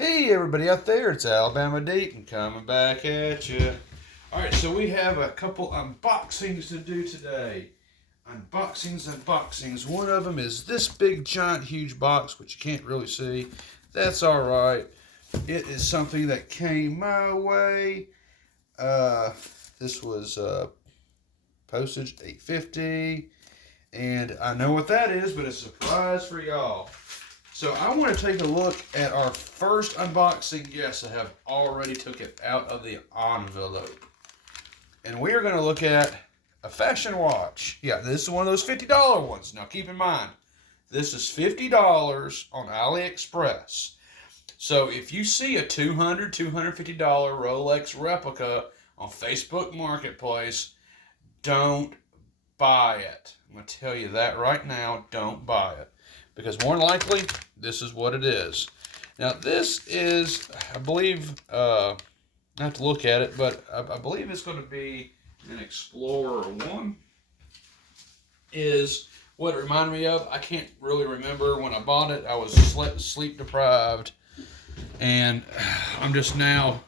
Hey everybody out there, it's Alabama Deacon coming back at you. Alright, so we have a couple unboxings to do today. Unboxings. One of them is this big, giant, huge box, which you can't really see. That's alright. It is something that came my way. This was postage $8.50. And I know what that is, but it's a surprise for y'all. So I want to take a look at our first unboxing. Yes, I have already took it out of the envelope. And we are going to look at a fashion watch. Yeah, this is one of those $50 ones. Now keep in mind, this is $50 on AliExpress. So if you see a $200, $250 Rolex replica on Facebook Marketplace, don't buy it. I'm going to tell you that right now. Don't buy it. Because more than likely, this is what it is. Now, this is, I believe, I have to look at it, but I believe it's going to be an Explorer 1. Is what it reminded me of. I can't really remember when I bought it. I was sleep deprived. And I'm just now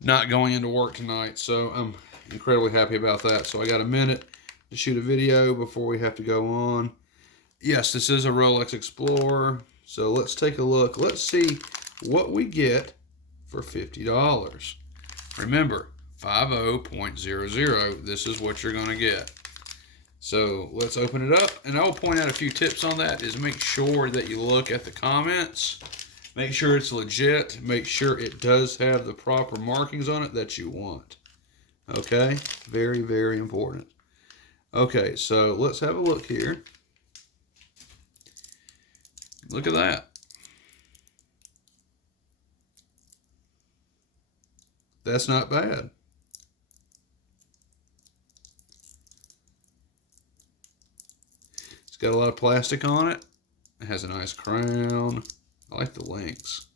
not going into work tonight. So I'm incredibly happy about that. So I got a minute to shoot a video before we have to go on. Yes, this is a Rolex Explorer. So let's take a look. Let's see what we get for $50. Remember, 50.00. This is what you're going to get. So let's open it up. And I'll point out a few tips on that. Is make sure that you look at the comments. Make sure it's legit. Make sure it does have the proper markings on it that you want. Okay? Very, very important. Okay, so let's have a look here. Look at that. That's not bad. It's got a lot of plastic on it. It has a nice crown. I like the links.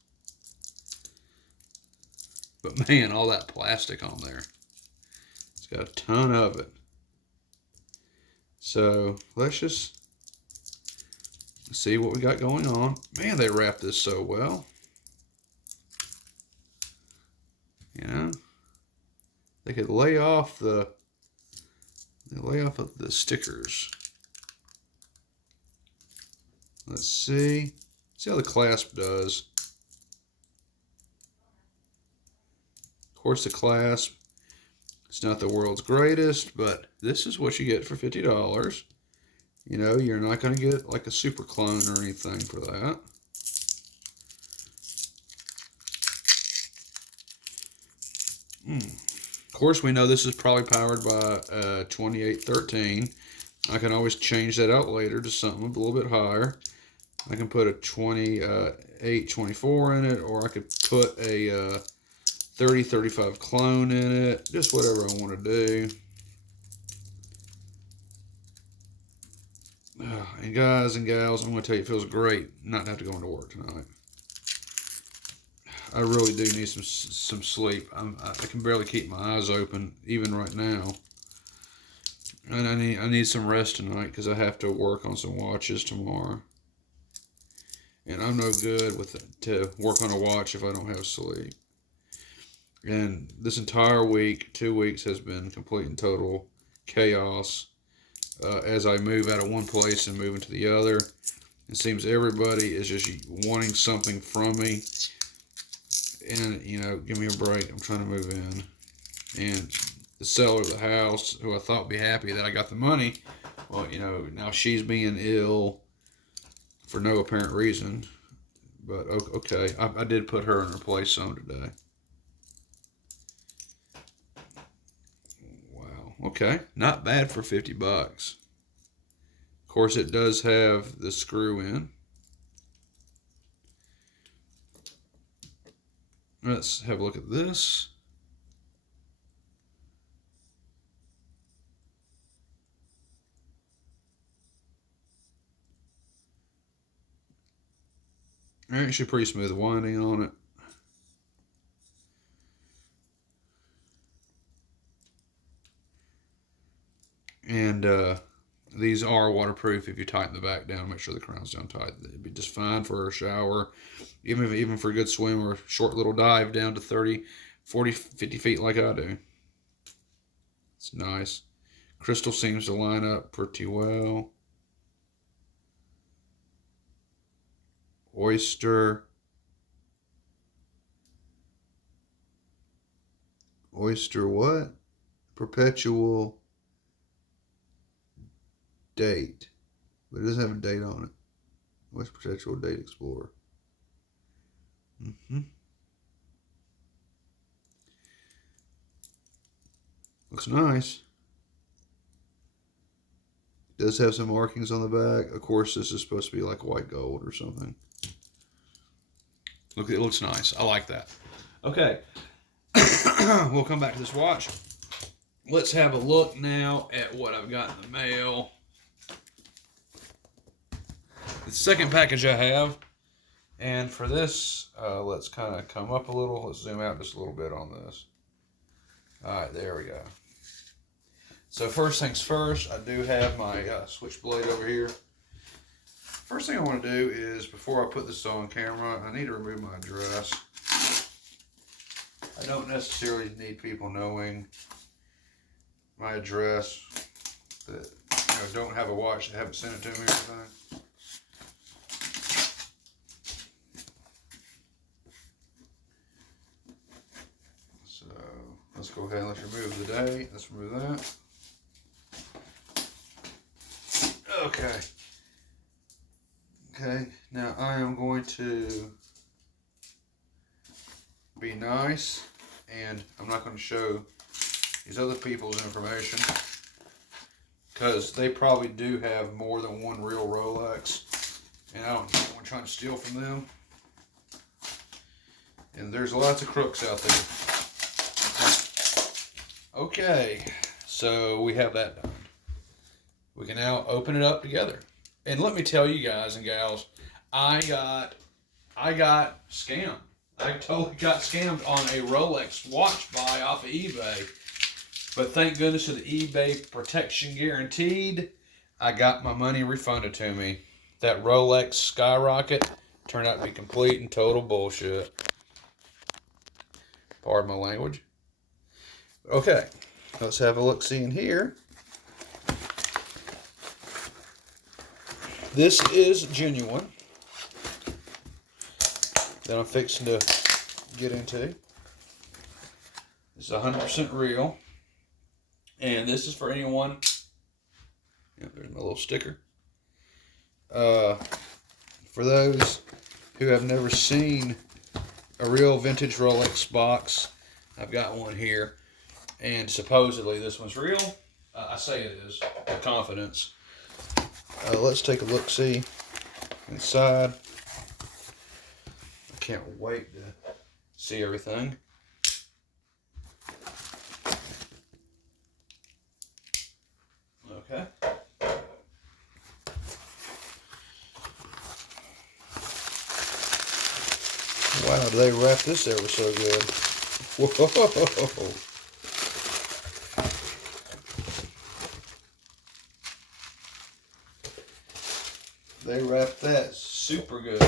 But man, all that plastic on there. It's got a ton of it. So let's just see what we got going on. Man, they wrapped this so well. You know, they could lay off the stickers. Let's see. See how the clasp does. Of course, the clasp, it's not the world's greatest, but this is what you get for $50. You know, you're not going to get like a super clone or anything for that. Of course, we know this is probably powered by 2813. I can always change that out later to something a little bit higher. I can put a 2824 in it, or I could put a 3035 clone in it. Just whatever I want to do. And guys and gals, I'm going to tell you, it feels great not to have to go into work tonight. I really do need some sleep. I can barely keep my eyes open, even right now. And I need some rest tonight because I have to work on some watches tomorrow. And I'm no good to work on a watch if I don't have sleep. And this entire week, 2 weeks, has been complete and total chaos. As I move out of one place and move into the other, it seems everybody is just wanting something from me. And, you know, give me a break. I'm trying to move in. And the seller of the house, who I thought would be happy that I got the money, well, you know, now she's being ill for no apparent reason. But, okay, I did put her in her place some today. Okay, not bad for $50. Of course, it does have the screw in. Let's have a look at this. Actually, pretty smooth winding on it. And these are waterproof. If you tighten the back down, make sure the crown's down tight. It'd be just fine for a shower even for a good swim or a short little dive down to 30, 40, 50 feet like I do. It's nice. Crystal seems to line up pretty well. Oyster. Oyster what? Perpetual date. But it doesn't have a date on it. What's Perpetual Date Explorer? Looks nice. It does have some markings on the back. Of course, this is supposed to be like white gold or something. Look, it looks nice. I like that. Okay. We'll come back to this watch. Let's have a look now at what I've got in the mail. The second package I have. And for this, let's kind of come up a little. Let's zoom out just a little bit on this. All right, there we go. So first things first, I do have my switchblade over here. First thing I want to do is, before I put this on camera, I need to remove my address. I don't necessarily need people knowing my address that don't have a watch, that haven't sent it to me or anything. So let's go ahead and let's remove the date. Let's remove that. Okay. Okay, now I am going to be nice, and I'm not going to show these other people's information because they probably do have more than one real Rolex, and I don't want to try to steal from them. And there's lots of crooks out there. Okay, so we have that done. We can now open it up together. And let me tell you guys and gals, I got scammed. I totally got scammed on a Rolex watch buy off of eBay. But thank goodness for the eBay protection guaranteed, I got my money refunded to me. That Rolex Skyrocket turned out to be complete and total bullshit. Pardon my language. Okay, let's have a look-see in here. This is genuine that I'm fixing to get into. This is 100% real. And this is for anyone. Yeah, there's my little sticker. For those who have never seen a real vintage Rolex box, I've got one here. And supposedly this one's real. I say it is, with confidence. Let's take a look-see inside. I can't wait to see everything. Okay. Wow, do they wrap this ever so good? Whoa. They wrapped that super good.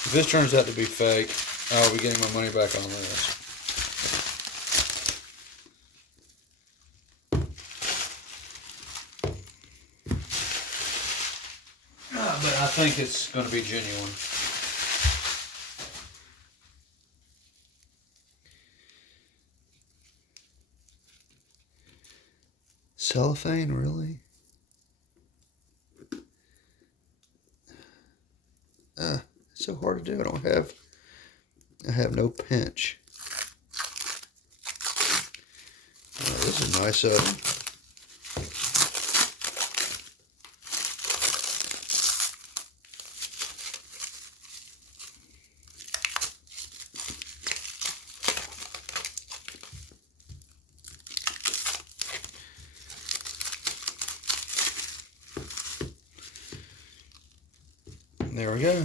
If this turns out to be fake, I'll be getting my money back on this. But I think it's going to be genuine. Cellophane, really? It's so hard to do. I have no pinch. This is nice of them. There we go.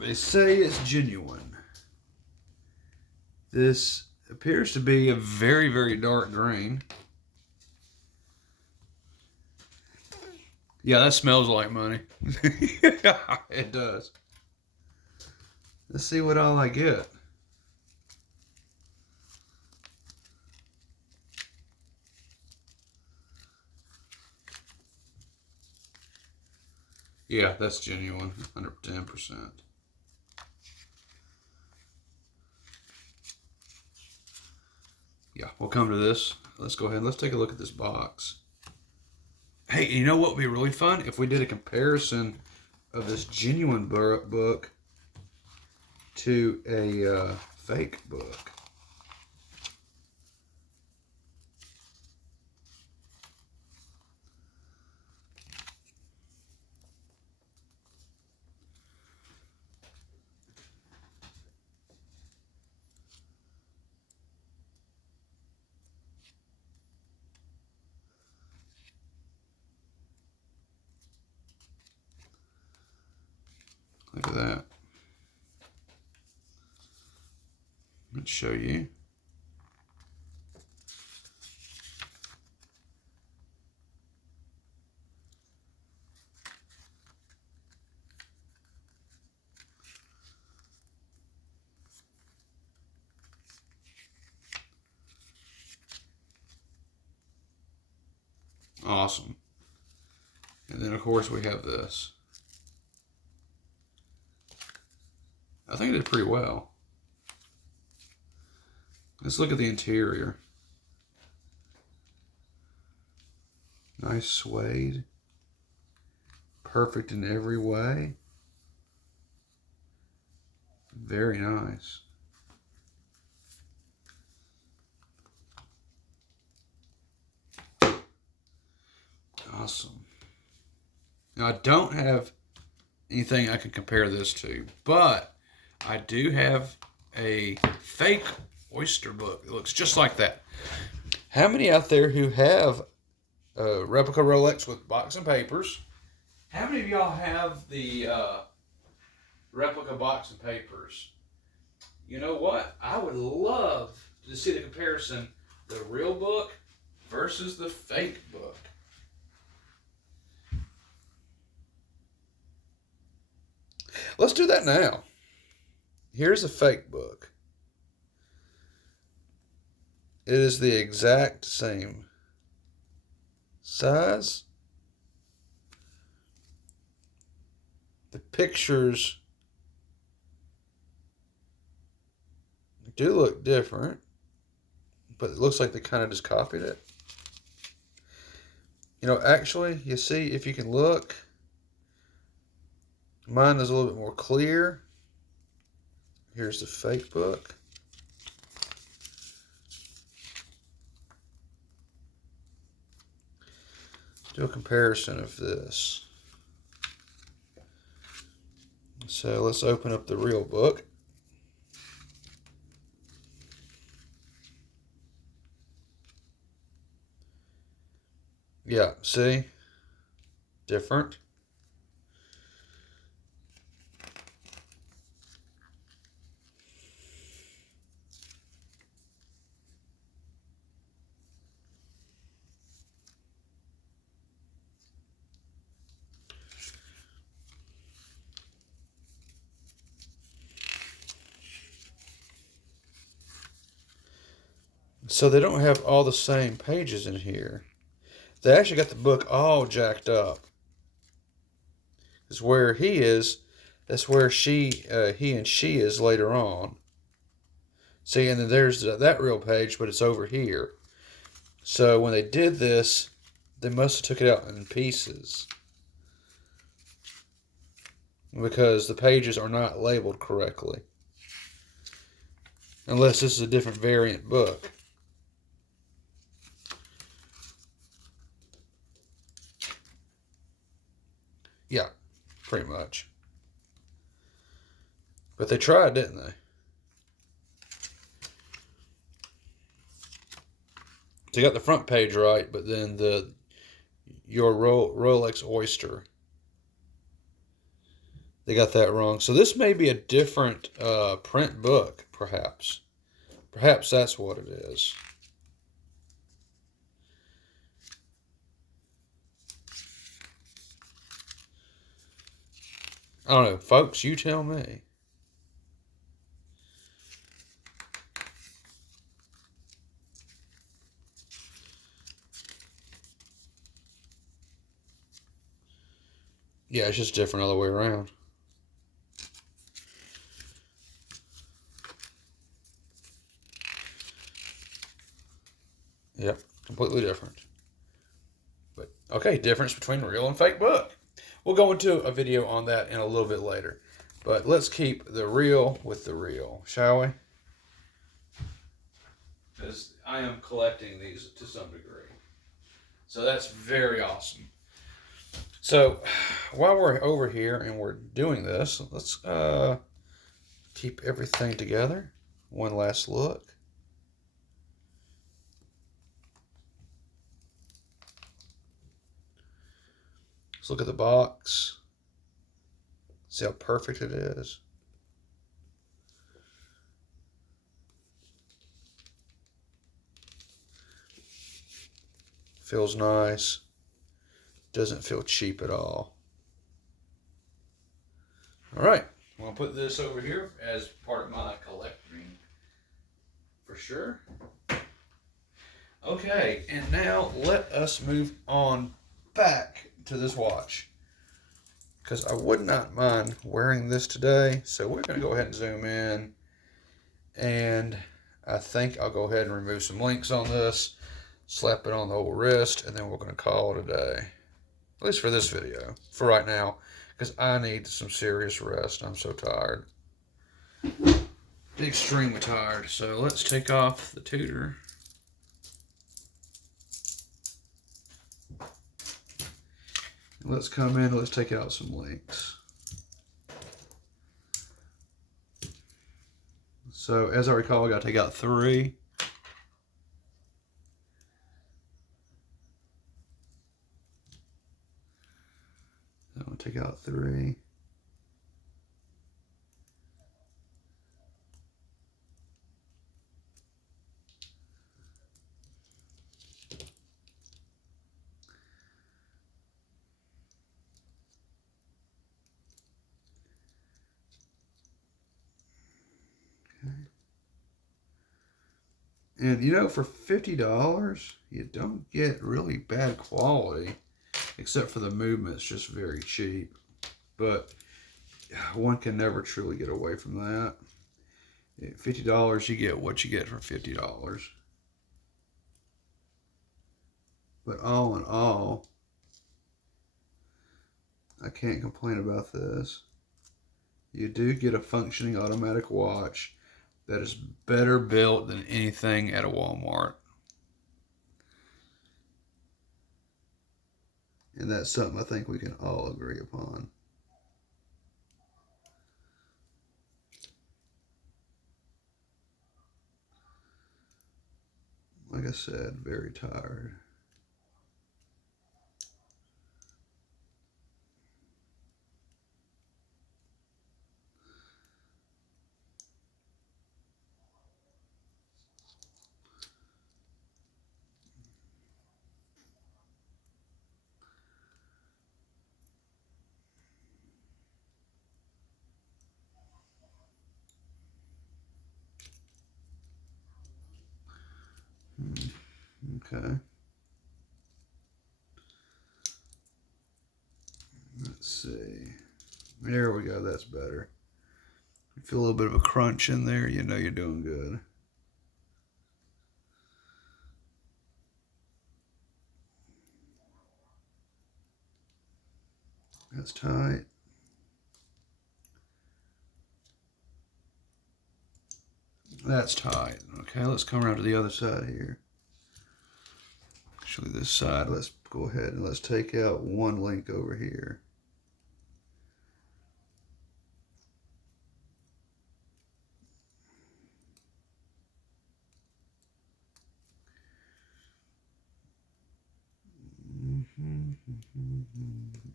They say it's genuine. This appears to be a very, very dark green. Yeah, that smells like money. It does. Let's see what all I get. Yeah, that's genuine, 110%. Yeah, we'll come to this. Let's go ahead and let's take a look at this box. Hey, you know what would be really fun? If we did a comparison of this genuine book to a fake book. Look at that. Let's show you. Awesome. And then, of course, we have this. I think it did pretty well. Let's look at the interior. Nice suede. Perfect in every way. Very nice. Awesome. Now, I don't have anything I can compare this to, but I do have a fake oyster book that looks just like that. How many out there who have a replica Rolex with box and papers? How many of y'all have the replica box and papers? You know what? I would love to see the comparison, the real book versus the fake book. Let's do that now. Here's a fake book. It is the exact same size. The pictures do look different, but it looks like they kind of just copied it. You know, actually, you see, if you can look, mine is a little bit more clear. Here's the fake book. Do a comparison of this. So let's open up the real book. Yeah, see? Different. So they don't have all the same pages in here. They actually got the book all jacked up. Because where he is, that's where he and she is later on. See, and then there's that real page, but it's over here. So when they did this, they must have took it out in pieces. Because the pages are not labeled correctly. Unless this is a different variant book. Yeah, pretty much. But they tried, didn't they? They got the front page right, but then your Rolex Oyster, they got that wrong. So this may be a different print book, perhaps. Perhaps that's what it is. I don't know, folks, you tell me. Yeah, it's just different all the way around. Yep, completely different. But okay, difference between real and fake book. We'll go into a video on that in a little bit later. But let's keep the real with the real, shall we? Because I am collecting these to some degree. So that's very awesome. So while we're over here and we're doing this, let's keep everything together. One last look. Let's look at the box. See how perfect it is. Feels nice. Doesn't feel cheap at all. All right, I'm gonna put this over here as part of my collecting for sure. Okay, and now let us move on back to this watch, because I would not mind wearing this today. So we're gonna go ahead and zoom in, and I think I'll go ahead and remove some links on this, slap it on the old wrist, and then we're gonna call it a day. At least for this video, for right now, because I need some serious rest. I'm so tired. Extremely tired. So let's take off the tutor. Let's come in, let's take out some links. So as I recall, I gotta take out 3. I'm gonna take out 3. And you know, for $50, you don't get really bad quality, except for the movement. It's just very cheap. But one can never truly get away from that. $50, you get what you get for $50. But all in all, I can't complain about this. You do get a functioning automatic watch that is better built than anything at a Walmart. And that's something I think we can all agree upon. Like I said, very tired. Okay. Let's see. There we go. That's better. You feel a little bit of a crunch in there. You know you're doing good. That's tight. That's tight. Okay, let's come around to the other side here. Actually, this side, let's go ahead and let's take out one link over here.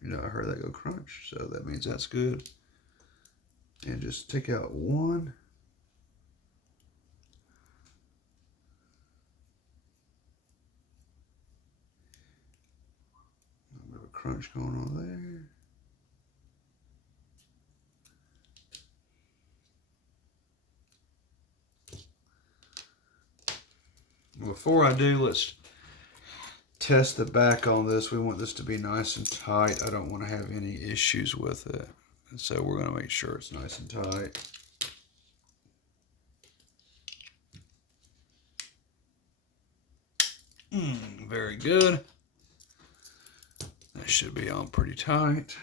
You know, I heard that go crunch, so that means that's good. And just take out one. crunch going on there. Before I do, let's test the back on this. We want this to be nice and tight. I don't want to have any issues with it. And so we're going to make sure it's nice and tight. Very good. That should be on pretty tight.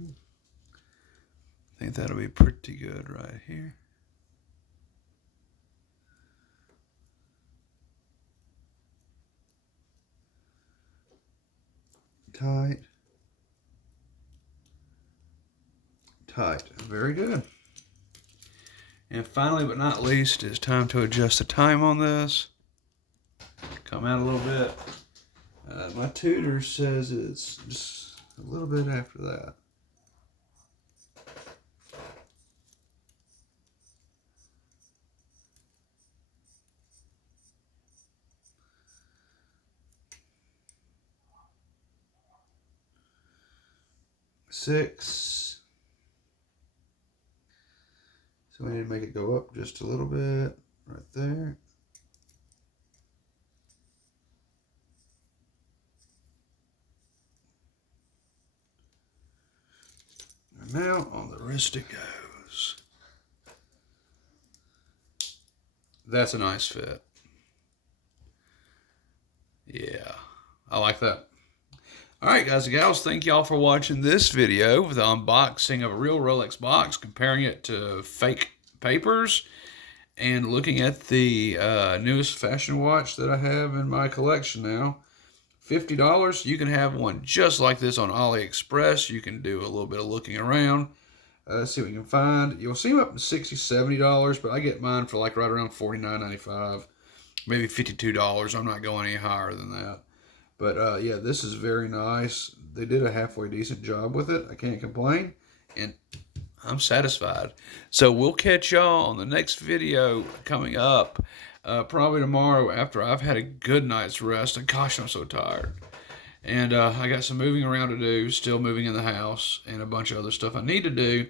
I think that'll be pretty good right here. Tight. Tight. Very good. And finally, but not least, it's time to adjust the time on this. Come out a little bit. My tutor says it's just a little bit after that. Six. So we need to make it go up just a little bit right there. And now on the wrist it goes. That's a nice fit. Yeah, I like that. All right, guys and gals, thank y'all for watching this video with the unboxing of a real Rolex box, comparing it to fake papers, and looking at the newest fashion watch that I have in my collection now. $50, you can have one just like this on AliExpress. You can do a little bit of looking around, see what you can find. You'll see them up to $60, $70, but I get mine for like right around $49.95, maybe $52. I'm not going any higher than that. But yeah, this is very nice. They did a halfway decent job with it. I can't complain, and I'm satisfied. So we'll catch y'all on the next video coming up, probably tomorrow after I've had a good night's rest. And gosh, I'm so tired. And I got some moving around to do, still moving in the house, and a bunch of other stuff I need to do.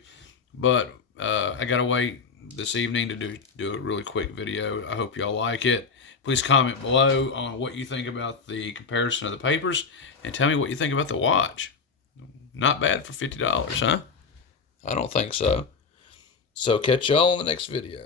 But I got to wait this evening to do a really quick video. I hope y'all like it. Please comment below on what you think about the comparison of the papers, and tell me what you think about the watch. Not bad for $50, huh? I don't think so. So catch y'all on the next video.